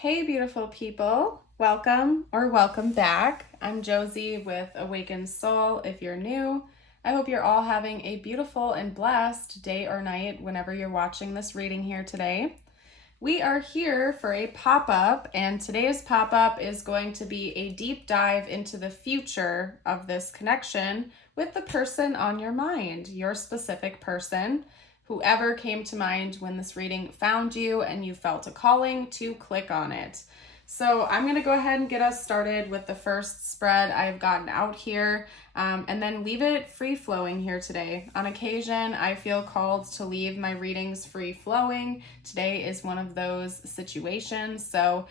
Hey, beautiful people. Welcome back. I'm Josie with Awakened Soul. If you're new, I hope you're all having a beautiful and blessed day or night whenever you're watching this reading here today. We are here for a pop-up, and today's pop-up is going to be a deep dive into the future of this connection with the person on your mind, your specific person, whoever came to mind when this reading found you and you felt a calling to click on it. So I'm going to go ahead and get us started with the first spread I've gotten out here, and then leave it free-flowing here today. On occasion, I feel called to leave my readings free-flowing. Today is one of those situations, so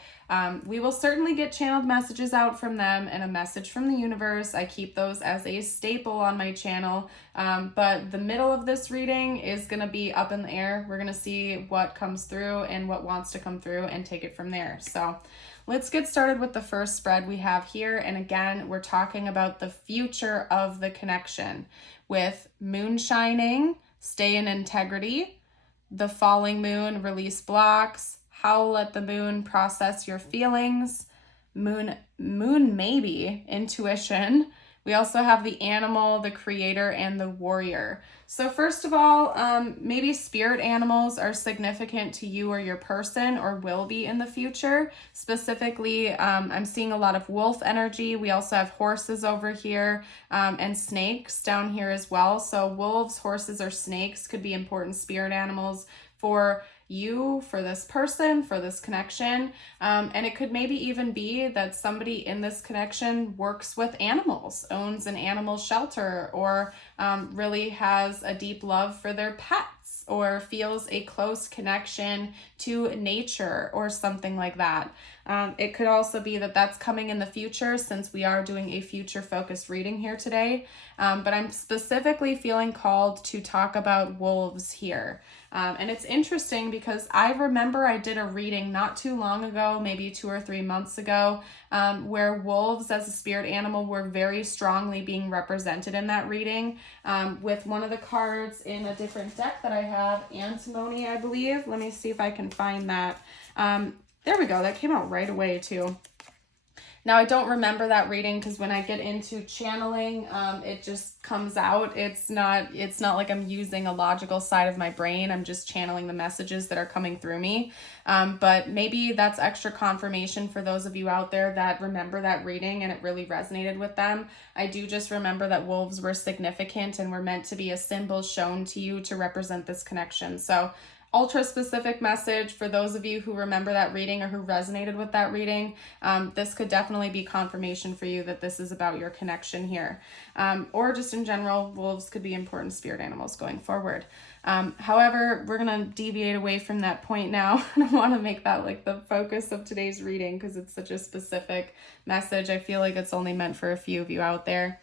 we will certainly get channeled messages out from them and a message from the universe. I keep those as a staple on my channel, but the middle of this reading is going to be up in the air. We're going to see what comes through and what wants to come through and take it from there. So let's get started with the first spread we have here. And again, we're talking about the future of the connection with moon shining, stay in integrity, the falling moon, release blocks, howl at the moon, process your feelings, moon maybe, intuition. We also have the animal, the creator, and the warrior. So first of all, maybe spirit animals are significant to you or your person, or will be in the future. Specifically, I'm seeing a lot of wolf energy. We also have horses over here, and snakes down here as well. So wolves, horses, or snakes could be important spirit animals for you, for this person, for this connection. And it could maybe even be that somebody in this connection works with animals, owns an animal shelter, or really has a deep love for their pets, or feels a close connection to nature or something like that. It could also be that that's coming in the future, since we are doing a future focused reading here today. But I'm specifically feeling called to talk about wolves here. And it's interesting because I remember I did a reading not too long ago, maybe 2 or 3 months ago, where wolves as a spirit animal were very strongly being represented in that reading, with one of the cards in a different deck that I have, Antimony, I believe. Let me see if I can find that. There we go. That came out right away too. Now, I don't remember that reading because when I get into channeling, it just comes out. It's not like I'm using a logical side of my brain. I'm just channeling the messages that are coming through me. But maybe that's extra confirmation for those of you out there that remember that reading and it really resonated with them. I do just remember that wolves were significant and were meant to be a symbol shown to you to represent this connection. So ultra specific message for those of you who remember that reading or who resonated with that reading. This could definitely be confirmation for you that this is about your connection here. Or just in general, wolves could be important spirit animals going forward. However, we're going to deviate away from that point now. I want to make that like the focus of today's reading because it's such a specific message. I feel like it's only meant for a few of you out there.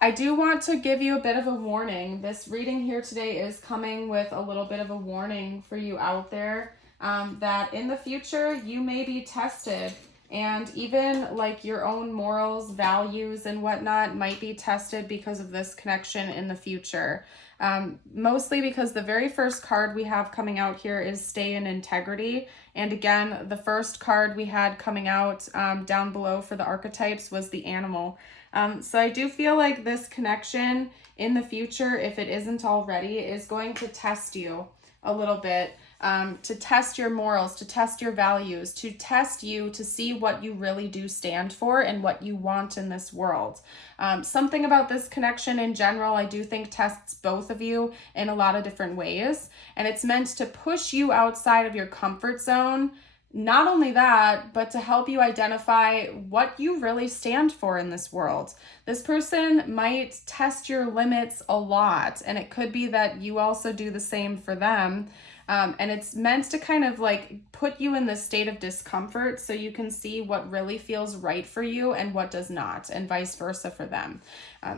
I do want to give you a bit of a warning. This reading here today is coming with a little bit of a warning for you out there, that in the future you may be tested, and even like your own morals, values, and whatnot might be tested because of this connection in the future. Mostly because the very first card we have coming out here is Stay in Integrity. And again, the first card we had coming out down below for the archetypes was the Animal. So I do feel like this connection in the future, if it isn't already, is going to test you a little bit, to test your morals, to test your values, to test you to see what you really do stand for and what you want in this world. Something about this connection in general, I do think tests both of you in a lot of different ways. And it's meant to push you outside of your comfort zone. Not only that, but to help you identify what you really stand for in this world. This person might test your limits a lot, and it could be that you also do the same for them. And it's meant to kind of like put you in this state of discomfort so you can see what really feels right for you and what does not, and vice versa for them.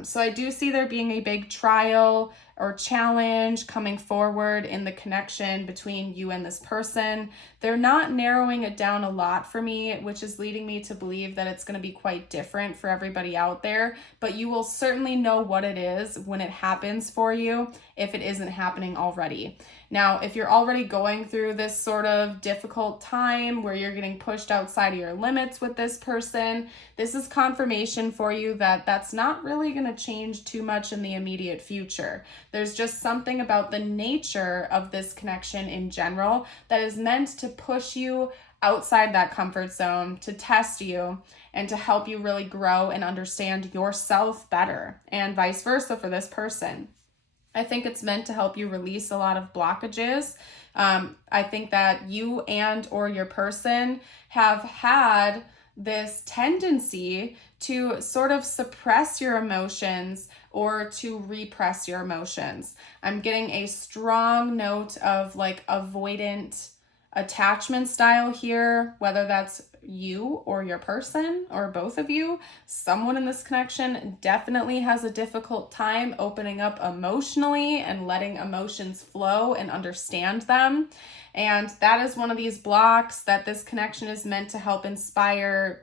So I do see there being a big trial or challenge coming forward in the connection between you and this person. They're not narrowing it down a lot for me, which is leading me to believe that it's going to be quite different for everybody out there, but you will certainly know what it is when it happens for you, if it isn't happening already. Now, if you're already going through this sort of difficult time where you're getting pushed outside of your limits with this person, this is confirmation for you that that's not really going to change too much in the immediate future. There's just something about the nature of this connection in general that is meant to push you outside that comfort zone, to test you, and to help you really grow and understand yourself better, and vice versa for this person. I think it's meant to help you release a lot of blockages. I think that you and or your person have had this tendency to sort of suppress your emotions or to repress your emotions. I'm getting a strong note of like avoidant attachment style here, whether that's you or your person or both of you. Someone in this connection definitely has a difficult time opening up emotionally and letting emotions flow and understand them. And that is one of these blocks that this connection is meant to help inspire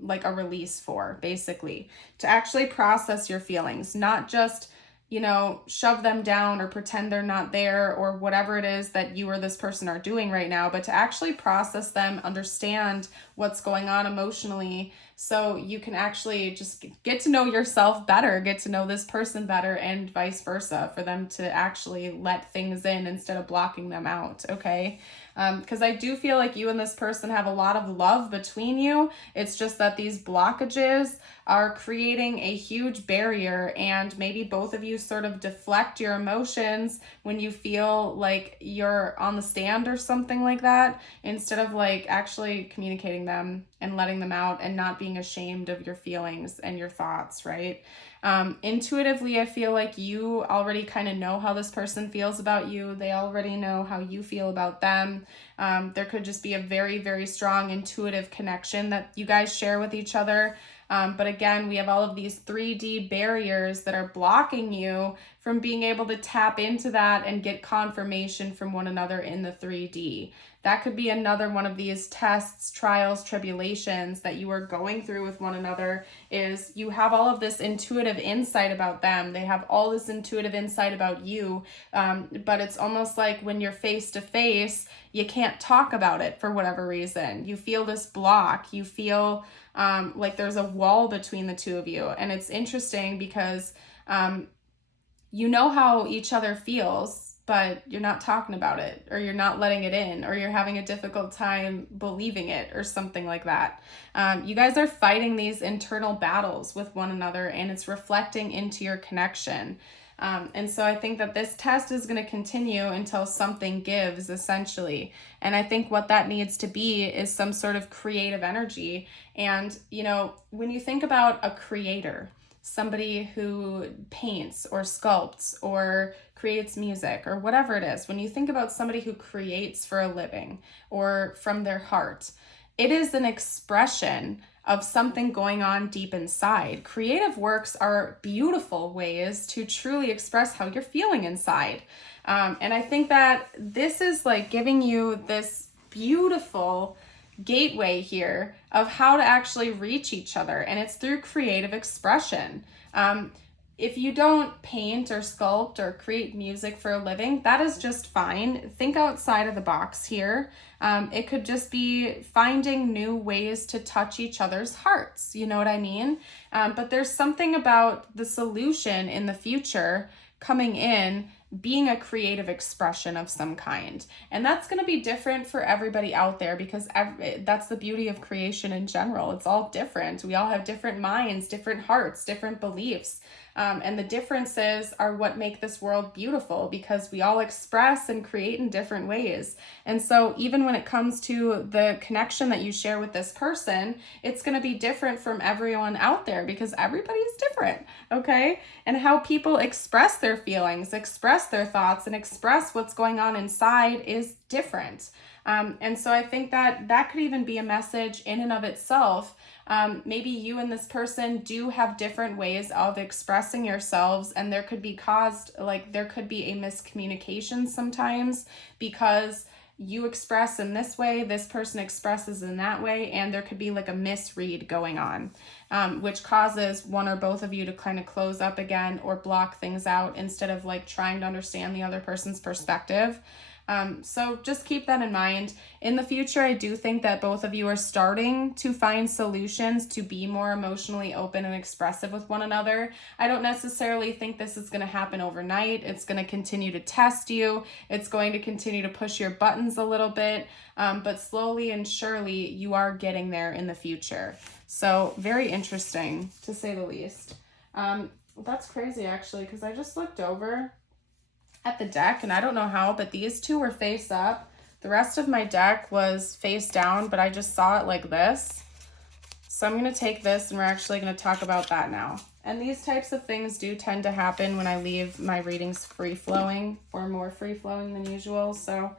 like a release for, basically, to actually process your feelings, not just, you know, shove them down or pretend they're not there or whatever it is that you or this person are doing right now, but to actually process them, understand what's going on emotionally, so you can actually just get to know yourself better, get to know this person better, and vice versa, for them to actually let things in instead of blocking them out, okay? Because I do feel like you and this person have a lot of love between you. It's just that these blockages are creating a huge barrier, and maybe both of you sort of deflect your emotions when you feel like you're on the stand or something like that, instead of like actually communicating them and letting them out and not being ashamed of your feelings and your thoughts, right? Intuitively, I feel like you already kind of know how this person feels about you. They already know how you feel about them. There could just be a very, very strong intuitive connection that you guys share with each other. But again, we have all of these 3D barriers that are blocking you from being able to tap into that and get confirmation from one another in the 3D. That could be another one of these tests, trials, tribulations that you are going through with one another, is you have all of this intuitive insight about them. They have all this intuitive insight about you, but it's almost like when you're face to face, you can't talk about it for whatever reason. You feel this block. You feel like there's a wall between the two of you. And it's interesting because you know how each other feels, but you're not talking about it, or you're not letting it in, or you're having a difficult time believing it, or something like that. You guys are fighting these internal battles with one another, and it's reflecting into your connection. And so I think that this test is going to continue until something gives, essentially. And I think what that needs to be is some sort of creative energy. And, you know, when you think about a creator, somebody who paints or sculpts or creates music or whatever it is, when you think about somebody who creates for a living or from their heart, it is an expression of something going on deep inside. Creative works are beautiful ways to truly express how you're feeling inside. And I think that this is like giving you this beautiful gateway here of how to actually reach each other, and it's through creative expression. If you don't paint or sculpt or create music for a living, that is just fine. Think outside of the box here. It could just be finding new ways to touch each other's hearts, you know what I mean? But there's something about the solution in the future coming in being a creative expression of some kind. And that's going to be different for everybody out there, because that's the beauty of creation in general. It's all different. We all have different minds, different hearts, different beliefs. And the differences are what make this world beautiful, because we all express and create in different ways. And so even when it comes to the connection that you share with this person, it's going to be different from everyone out there, because everybody's different, okay? And how people express their feelings, express their thoughts, and express what's going on inside is different. And so I think that that could even be a message in and of itself. Maybe you and this person do have different ways of expressing yourselves, and there could be there could be a miscommunication sometimes because you express in this way, this person expresses in that way, and there could be like a misread going on, which causes one or both of you to kind of close up again or block things out instead of like trying to understand the other person's perspective. So just keep that in mind. In the future, I do think that both of you are starting to find solutions to be more emotionally open and expressive with one another. I don't necessarily think this is going to happen overnight. It's going to continue to test you. It's going to continue to push your buttons a little bit, but slowly and surely you are getting there in the future. So very interesting, to say the least. That's crazy, actually, because I just looked over at the deck, and I don't know how, but these two were face up. The rest of my deck was face down, but I just saw it like this. So I'm going to take this, and we're actually going to talk about that now. And these types of things do tend to happen when I leave my readings free-flowing, or more free-flowing than usual. So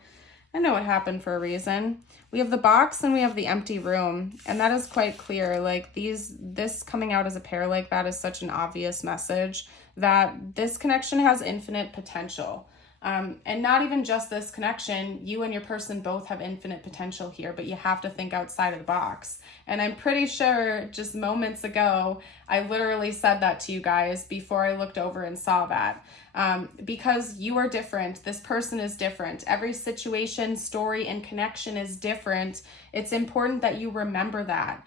I know it happened for a reason. We have the box and we have the empty room, and that is quite clear. Like this coming out as a pair like that is such an obvious message that this connection has infinite potential. And not even just this connection, you and your person both have infinite potential here, but you have to think outside of the box. And I'm pretty sure just moments ago, I literally said that to you guys before I looked over and saw that. Because you are different. This person is different. Every situation, story, and connection is different. It's important that you remember that.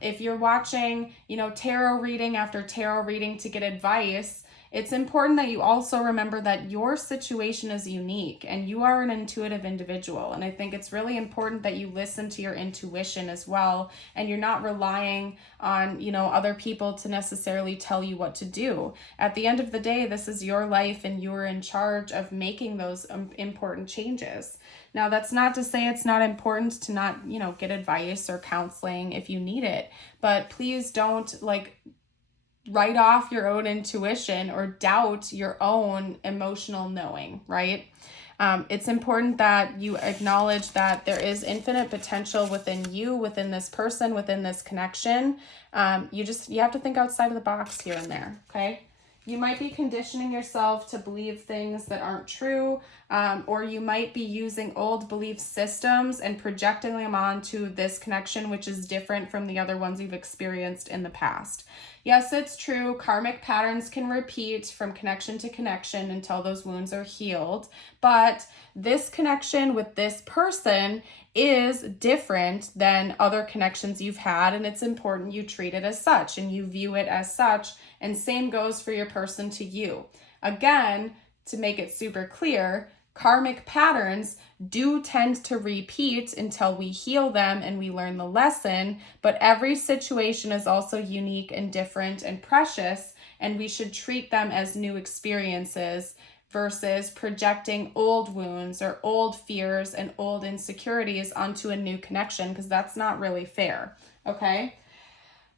If you're watching, tarot reading after tarot reading to get advice, it's important that you also remember that your situation is unique and you are an intuitive individual. And I think it's really important that you listen to your intuition as well. And you're not relying on, other people to necessarily tell you what to do. At the end of the day, this is your life and you're in charge of making those important changes. Now, that's not to say it's not important to not, get advice or counseling if you need it. But please don't write off your own intuition or doubt your own emotional knowing, right? It's important that you acknowledge that there is infinite potential within you, within this person, within this connection. You have to think outside of the box here and there, okay? You might be conditioning yourself to believe things that aren't true, or you might be using old belief systems and projecting them onto this connection, which is different from the other ones you've experienced in the past. Yes, it's true. Karmic patterns can repeat from connection to connection until those wounds are healed. But this connection with this person is different than other connections you've had, and it's important you treat it as such and you view it as such, and same goes for your person to you. Again, to make it super clear, karmic patterns do tend to repeat until we heal them and we learn the lesson, but every situation is also unique and different and precious, and we should treat them as new experiences versus projecting old wounds or old fears and old insecurities onto a new connection, because that's not really fair, okay?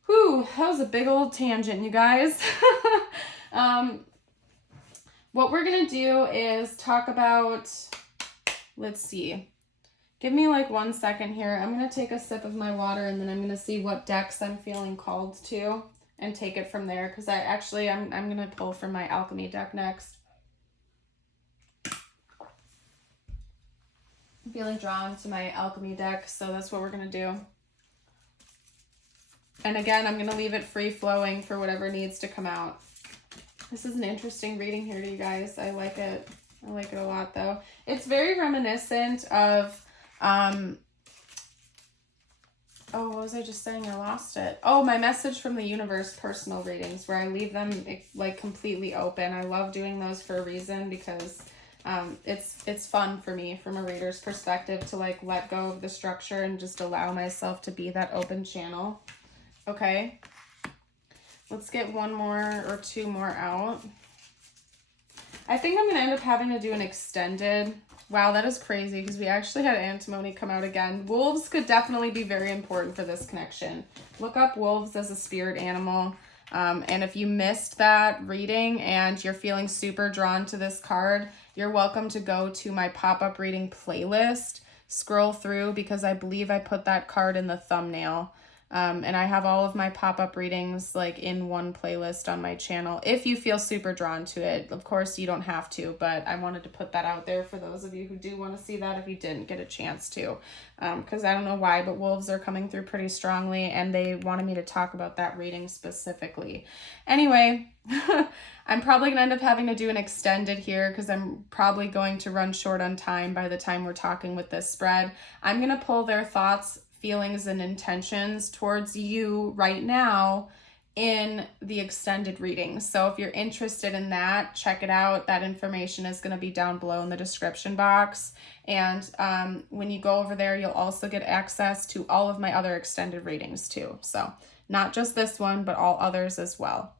Whew, that was a big old tangent, you guys. What we're going to do is talk about, let's see. Give me 1 second here. I'm going to take a sip of my water, and then I'm going to see what decks I'm feeling called to and take it from there, because I'm going to pull from my Alchemy deck next. I'm feeling drawn to my Alchemy deck, so that's what we're going to do. And again, I'm going to leave it free flowing for whatever needs to come out. This is an interesting reading here to you guys. I like it. I like it a lot, though. It's very reminiscent of, oh, what was I just saying? I lost it. Oh, my message from the universe personal readings, where I leave them completely open. I love doing those for a reason, because it's fun for me from a reader's perspective to let go of the structure and just allow myself to be that open channel. Okay, let's get one more or two more out. I think I'm going to end up having to do an extended. Wow, that is crazy, because we actually had antimony come out again. Wolves could definitely be very important for this connection. Look up wolves as a spirit animal. And if you missed that reading and you're feeling super drawn to this card, you're welcome to go to my pop-up reading playlist scroll through because I believe I put that card in the thumbnail. And I have all of my pop-up readings like in one playlist on my channel. If you feel super drawn to it, of course you don't have to, but I wanted to put that out there for those of you who do want to see that if you didn't get a chance to. Because I don't know why, but wolves are coming through pretty strongly and they wanted me to talk about that reading specifically. Anyway, I'm probably going to end up having to do an extended here because I'm probably going to run short on time by the time we're talking with this spread. I'm going to pull their thoughts, feelings, and intentions towards you right now in the extended reading. So if you're interested in that, check it out. That information is going to be down below in the description box. And when you go over there, you'll also get access to all of my other extended readings too. So not just this one, but all others as well.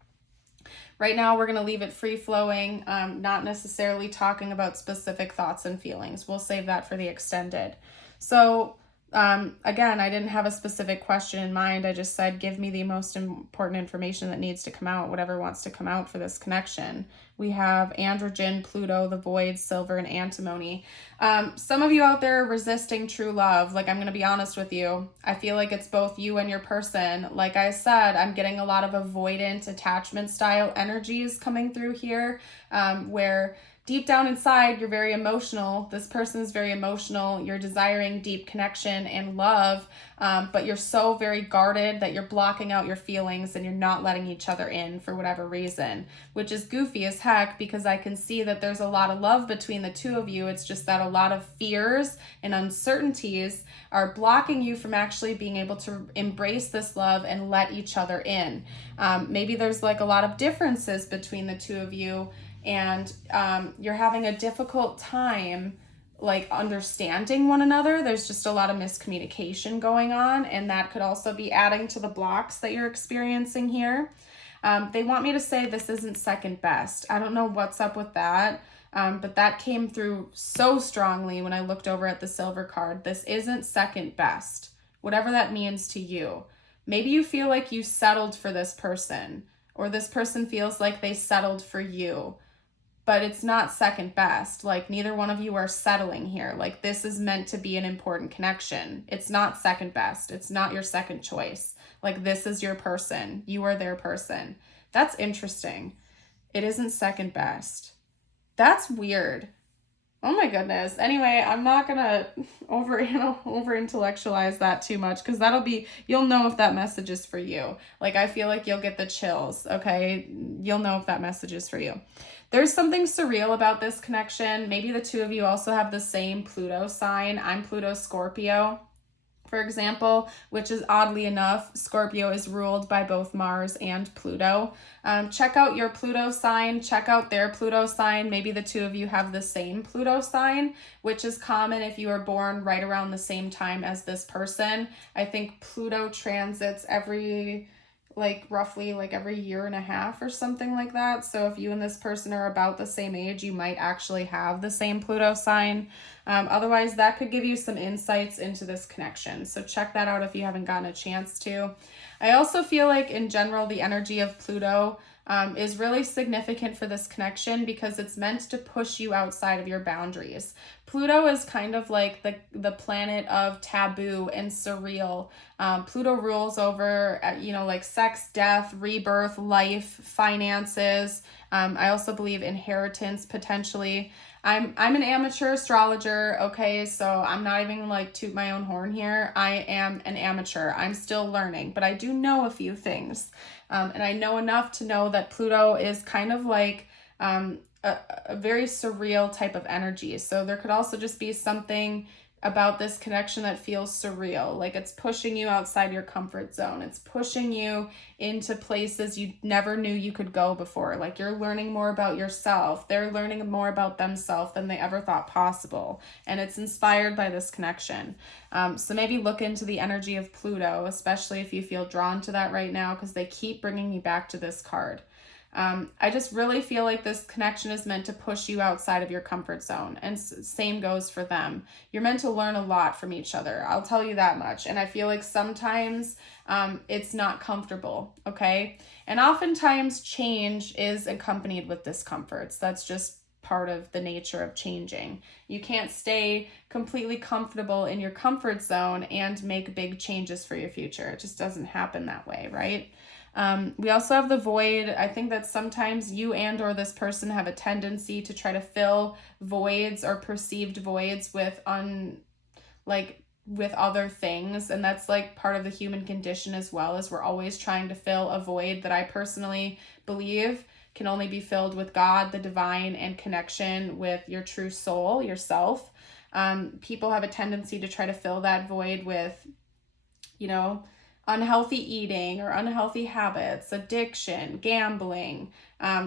Right now, we're going to leave it free-flowing, not necessarily talking about specific thoughts and feelings. We'll save that for the extended. So again, I didn't have a specific question in mind. I just said, give me the most important information that needs to come out, whatever wants to come out for this connection. We have androgen, Pluto, the void, silver, and antimony. Some of you out there are resisting true love. Like, I'm going to be honest with you. I feel like it's both you and your person. Like I said, I'm getting a lot of avoidant attachment style energies coming through here, where deep down inside, you're very emotional. This person is very emotional. You're desiring deep connection and love, but you're so very guarded that you're blocking out your feelings and you're not letting each other in for whatever reason, which is goofy as heck because I can see that there's a lot of love between the two of you. It's just that a lot of fears and uncertainties are blocking you from actually being able to embrace this love and let each other in. Maybe there's like a lot of differences between the two of you, and you're having a difficult time like understanding one another. There's just a lot of miscommunication going on, and that could also be adding to the blocks that you're experiencing here. They want me to say this isn't second best. I don't know what's up with that, but that came through so strongly when I looked over at the silver card. This isn't second best, whatever that means to you. Maybe you feel like you settled for this person, or this person feels like they settled for you. But it's not second best. Like, neither one of you are settling here. Like, this is meant to be an important connection. It's not second best. It's not your second choice. Like, this is your person. You are their person. That's interesting. It isn't second best. That's weird. Oh my goodness. Anyway, I'm not gonna over intellectualize that too much, because you'll know if that message is for you. Like, I feel like you'll get the chills, okay? You'll know if that message is for you. There's something surreal about this connection. Maybe the two of you also have the same Pluto sign. I'm Pluto Scorpio, for example, which is oddly enough, Scorpio is ruled by both Mars and Pluto. Check out your Pluto sign, check out their Pluto sign. Maybe the two of you have the same Pluto sign, which is common if you are born right around the same time as this person. I think Pluto transits roughly every year and a half or something like that. So if you and this person are about the same age, you might actually have the same Pluto sign. Otherwise, that could give you some insights into this connection. So check that out if you haven't gotten a chance to. I also feel like in general, the energy of Pluto is really significant for this connection because it's meant to push you outside of your boundaries. Pluto is kind of like the planet of taboo and surreal. Pluto rules over, like sex, death, rebirth, life, finances. I also believe inheritance potentially. I'm an amateur astrologer, okay? So I'm not even toot my own horn here. I am an amateur. I'm still learning, but I do know a few things. And I know enough to know that Pluto is kind of like a very surreal type of energy. So there could also just be something about this connection that feels surreal. Like, it's pushing you outside your comfort zone. It's pushing you into places you never knew you could go before. Like, you're learning more about yourself. They're learning more about themselves than they ever thought possible. And it's inspired by this connection. So maybe look into the energy of Pluto, especially if you feel drawn to that right now, because they keep bringing me back to this card. I just really feel like this connection is meant to push you outside of your comfort zone, and same goes for them. You're meant to learn a lot from each other. I'll tell you that much. And I feel like sometimes it's not comfortable, okay? And oftentimes change is accompanied with discomforts. That's just part of the nature of changing. You can't stay completely comfortable in your comfort zone and make big changes for your future. It just doesn't happen that way, right? We also have the void. I think that sometimes you and or this person have a tendency to try to fill voids or perceived voids with with other things, and that's like part of the human condition as well, as we're always trying to fill a void that I personally believe can only be filled with God, the divine, and connection with your true soul, yourself. People have a tendency to try to fill that void with, unhealthy eating or unhealthy habits, addiction, gambling,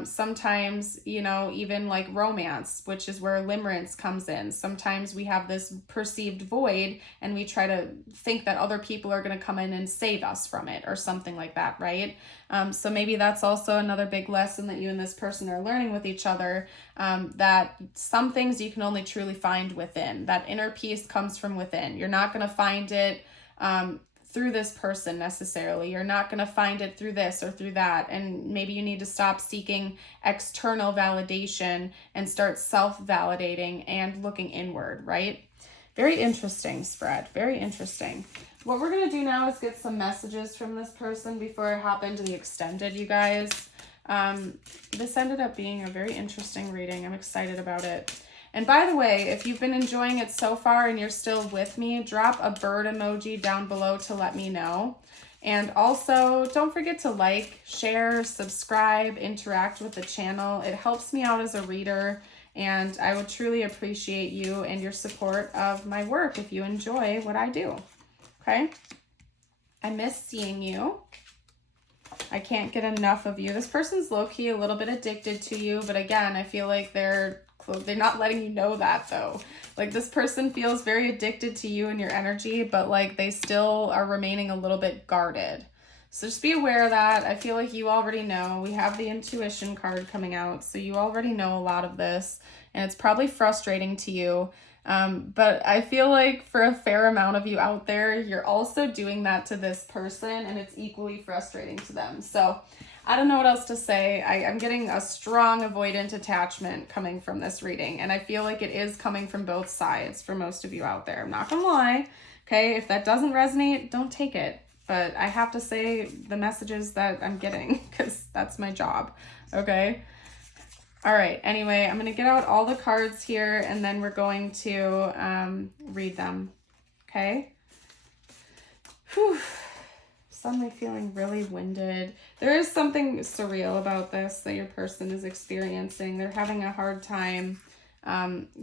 sometimes, even like romance, which is where limerence comes in. Sometimes we have this perceived void and we try to think that other people are going to come in and save us from it or something like that, right? So maybe that's also another big lesson that you and this person are learning with each other, that some things you can only truly find within. That inner peace comes from within. You're not going to find it through this person necessarily. You're not going to find it through this or through that. And maybe you need to stop seeking external validation and start self-validating and looking inward, right? Very interesting spread. Very interesting. What we're going to do now is get some messages from this person before I hop into the extended, you guys. This ended up being a very interesting reading. I'm excited about it. And by the way, if you've been enjoying it so far and you're still with me, drop a bird emoji down below to let me know. And also, don't forget to like, share, subscribe, interact with the channel. It helps me out as a reader, and I would truly appreciate you and your support of my work if you enjoy what I do. Okay? I miss seeing you. I can't get enough of you. This person's low-key a little bit addicted to you, but again, I feel like they're not letting you know that though. Like this person feels very addicted to you and your energy, but like they still are remaining a little bit guarded. So just be aware of that. I feel like you already know. We have the intuition card coming out, so you already know a lot of this, and it's probably frustrating to you. But I feel like for a fair amount of you out there, you're also doing that to this person, and it's equally frustrating to them. So I don't know what else to say. I'm getting a strong avoidant attachment coming from this reading, and I feel like it is coming from both sides for most of you out there. I'm not gonna lie, okay? If that doesn't resonate, don't take it. But I have to say the messages that I'm getting because that's my job, okay? All right, anyway, I'm going to get out all the cards here, and then we're going to read them, okay? Whew. Suddenly feeling really winded. There is something surreal about this that your person is experiencing. They're having a hard time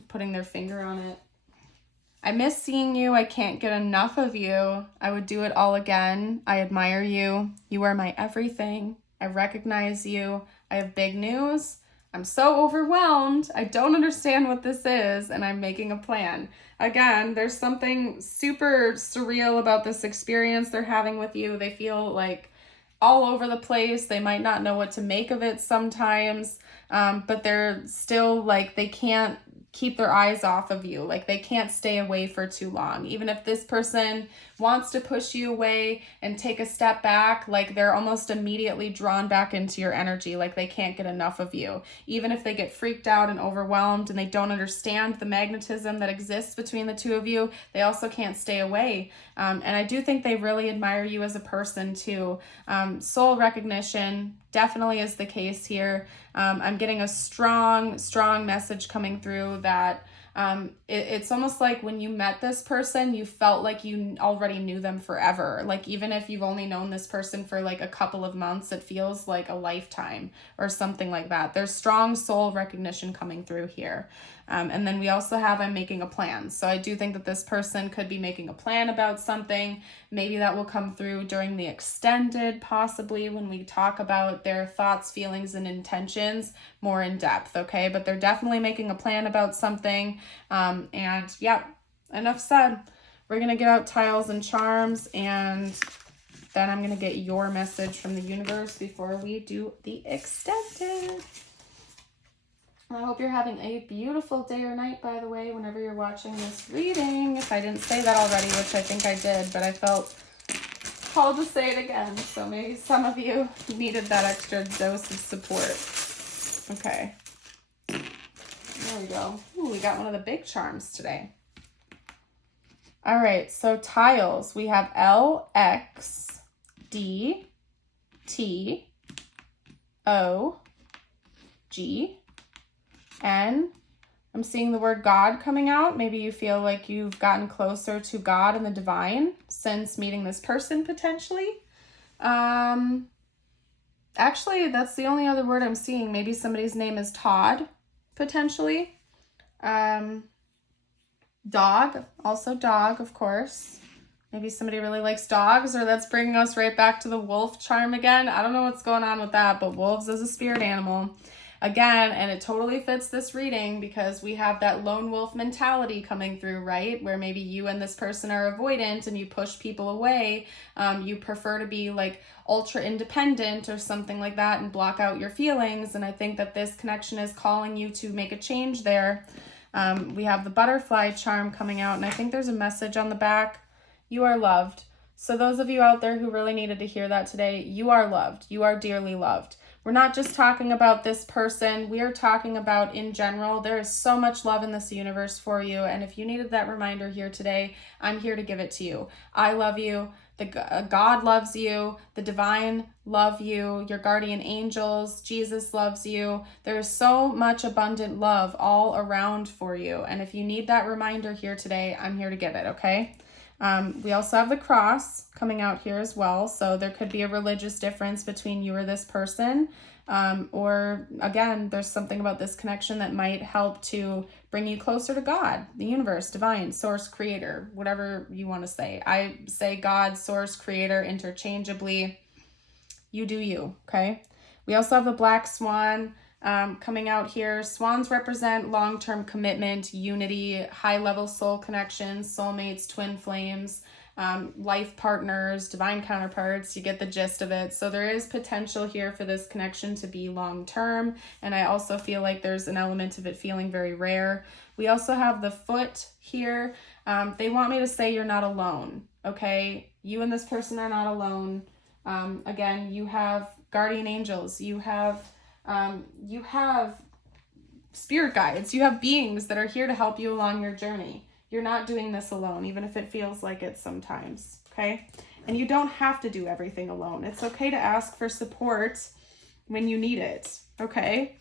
putting their finger on it. I miss seeing you. I can't get enough of you. I would do it all again. I admire you. You are my everything. I recognize you. I have big news. I'm so overwhelmed. I don't understand what this is, and I'm making a plan. Again, there's something super surreal about this experience they're having with you. They feel like all over the place. They might not know what to make of it sometimes, but they're still like, they can't keep their eyes off of you. Like they can't stay away for too long. Even if this person wants to push you away and take a step back, like they're almost immediately drawn back into your energy. Like they can't get enough of you. Even if they get freaked out and overwhelmed and they don't understand the magnetism that exists between the two of you, they also can't stay away. And I do think they really admire you as a person too. Soul recognition definitely is the case here. I'm getting a strong message coming through that it's almost like when you met this person, you felt like you already knew them forever. Like even if you've only known this person for like a couple of months, it feels like a lifetime or something like that. There's strong soul recognition coming through here. And then we also have I'm making a plan. So I do think that this person could be making a plan about something. Maybe that will come through during the extended, possibly when we talk about their thoughts, feelings, and intentions more in depth, okay? But they're definitely making a plan about something. And yeah, enough said. We're going to get out tiles and charms, and then I'm going to get your message from the universe before we do the extended. I hope you're having a beautiful day or night, by the way, whenever you're watching this reading. If I didn't say that already, which I think I did, but I felt called to say it again. So maybe some of you needed that extra dose of support. Okay. There we go. Ooh, we got one of the big charms today. All right, so tiles. We have L, X, D, T, O, G, N. I'm seeing the word God coming out. Maybe you feel like you've gotten closer to God and the divine since meeting this person potentially. Actually, that's the only other word I'm seeing. Maybe somebody's name is Todd, potentially. Dog, also dog, of course. Maybe somebody really likes dogs, or that's bringing us right back to the wolf charm again. I don't know what's going on with that, but wolves is a spirit animal. Again, and it totally fits this reading because we have that lone wolf mentality coming through, right? Where maybe you and this person are avoidant and you push people away. You prefer to be like ultra independent or something like that and block out your feelings. And I think that this connection is calling you to make a change there. We have the butterfly charm coming out, and I think there's a message on the back. You are loved. So those of you out there who really needed to hear that today, you are loved. You are dearly loved. We're not just talking about this person. We are talking about in general. There is so much love in this universe for you. And if you needed that reminder here today, I'm here to give it to you. I love you. God loves you. The divine love you. Your guardian angels. Jesus loves you. There is so much abundant love all around for you. And if you need that reminder here today, I'm here to give it, okay? We also have the cross coming out here as well. So there could be a religious difference between you or this person. Or again, there's something about this connection that might help to bring you closer to God, the universe, divine, source, creator, whatever you want to say. I say God, source, creator interchangeably. You do you, okay? We also have the black swan coming out here. Swans represent long-term commitment, unity, high-level soul connections, soulmates, twin flames, life partners, divine counterparts. You get the gist of it. So there is potential here for this connection to be long-term. And I also feel like there's an element of it feeling very rare. We also have the foot here. They want me to say you're not alone, okay? You and this person are not alone. Again, you have guardian angels. You have spirit guides. You have beings that are here to help you along your journey. You're not doing this alone, even if it feels like it sometimes, okay? And you don't have to do everything alone. It's okay to ask for support when you need it, okay?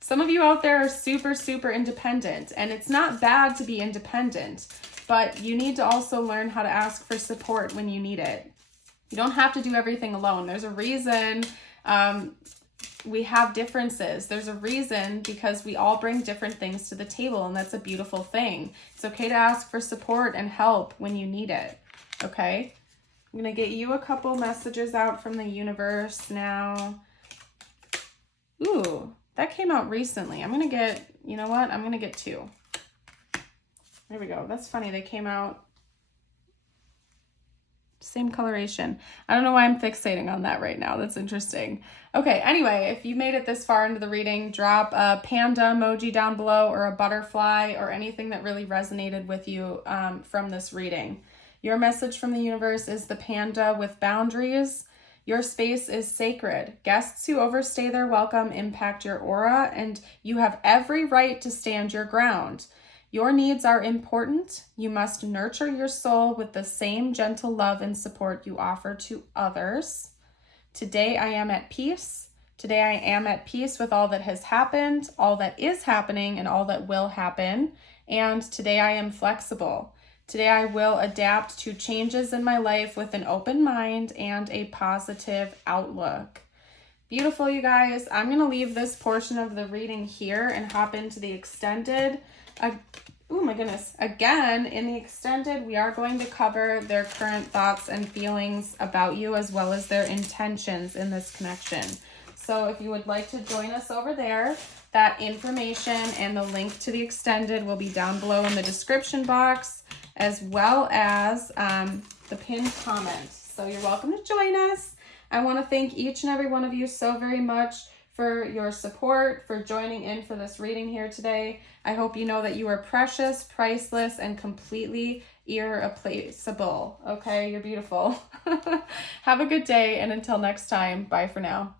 Some of you out there are super, super independent, and it's not bad to be independent, but you need to also learn how to ask for support when you need it. You don't have to do everything alone. There's a reason we have differences. There's a reason because we all bring different things to the table, and that's a beautiful thing. It's okay to ask for support and help when you need it, okay? I'm going to get you a couple messages out from the universe now. Ooh, that came out recently. I'm going to get, you know what? I'm going to get two. There we go. That's funny. They came out same coloration. I don't know why I'm fixating on that right now. That's interesting. Okay, anyway, if you made it this far into the reading, drop a panda emoji down below or a butterfly or anything that really resonated with you from this reading. Your message from the universe is the panda with boundaries. Your space is sacred. Guests who overstay their welcome impact your aura, and you have every right to stand your ground. Your needs are important. You must nurture your soul with the same gentle love and support you offer to others. Today I am at peace. Today I am at peace with all that has happened, all that is happening, and all that will happen. And today I am flexible. Today I will adapt to changes in my life with an open mind and a positive outlook. Beautiful, you guys. I'm going to leave this portion of the reading here and hop into the extended. Oh my goodness. Again, in the extended, we are going to cover their current thoughts and feelings about you as well as their intentions in this connection. So if you would like to join us over there, that information and the link to the extended will be down below in the description box, as well as the pinned comment. So you're welcome to join us. I want to thank each and every one of you so very much for your support, for joining in for this reading here today. I hope you know that you are precious, priceless, and completely irreplaceable. Okay, you're beautiful. Have a good day, and until next time, bye for now.